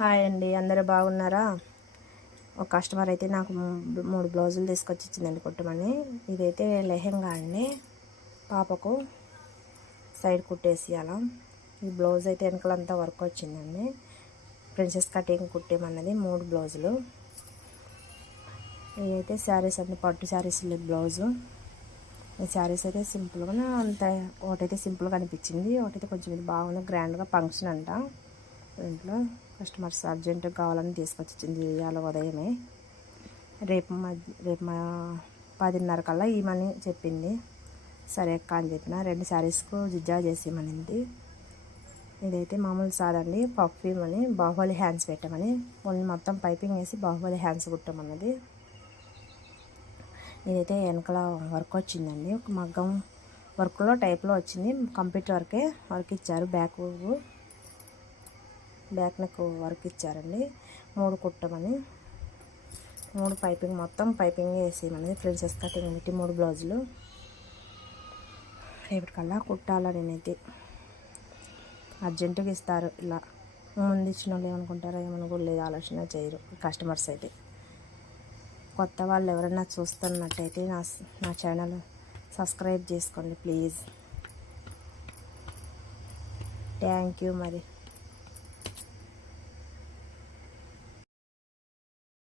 Hi అండి, అందరూ బాగున్నారా? ఒక కస్టమర్ అయితే నాకు 3 బ్లౌజులు తీసుకొచ్చి ఇచ్చిందండి కుట్టమని. ఇదైతే లెహెంగా అండి, పాపకు సైడ్ కుట్టేసి అలా. ఈ బ్లౌజ్ అయితే వెనకలంతా వర్క్ వచ్చిందండి. ప్రిన్సెస్ కటింగ్ కుట్టేమన్నది 3 బ్లౌజులు. ఇదైతే శారీస్ అండి, పట్టు శారీస్ బ్లౌజు. ఈ శారీస్ అయితే సింపుల్గా అంత, ఒకటైతే సింపుల్గా అనిపించింది, ఒకటైతే కొంచెం ఇది బాగుంది, గ్రాండ్గా ఫంక్షన్ అంట. ఇంట్లో కస్టమర్స్ అర్జెంటుగా కావాలని తీసుకొచ్చి ఇచ్చింది ఇవాళ ఉదయమే. రేపు మా 10:30 కల్లా ఇవ్వమని చెప్పింది. సరే అక్క అని చెప్పిన. 2 శారీస్కు జిజ్జా చేసి ఇవ్వమనింది. ఇదైతే మామూలు సాదండి, పఫ్ ఇవ్వమని, బాహుబలి హ్యాండ్స్ పెట్టమని, ఓన్లీ మొత్తం పైపింగ్ వేసి బాహుబలి హ్యాండ్స్ కుట్టమన్నది. ఇదైతే వెనకాల వర్క్ వచ్చిందండి, ఒక మగ్గం వర్క్లో టైప్లో వచ్చింది, కంప్యూటర్ వర్క్ ఇచ్చారు. బ్యాక్ నెక్ వర్క్ ఇచ్చారండి. 3 కుట్టమని, 3 పైపింగ్, మొత్తం పైపింగ్ వేసేయమని. ప్రిన్సెస్ కటింగ్ పెట్టి 3 బ్లౌజులు రేపటికల్లా కుట్టాలని. నేనైతే అర్జెంటుగా ఇస్తారు. ఇలా ముందు ఇచ్చిన వాళ్ళు ఏమనుకుంటారో ఏమనుకోలేదు, ఆలోచన చేయరు కస్టమర్స్ అయితే. కొత్త వాళ్ళు ఎవరైనా చూస్తున్నట్టయితే నా ఛానల్ సబ్స్క్రైబ్ చేసుకోండి ప్లీజ్. థ్యాంక్ యూ మరి.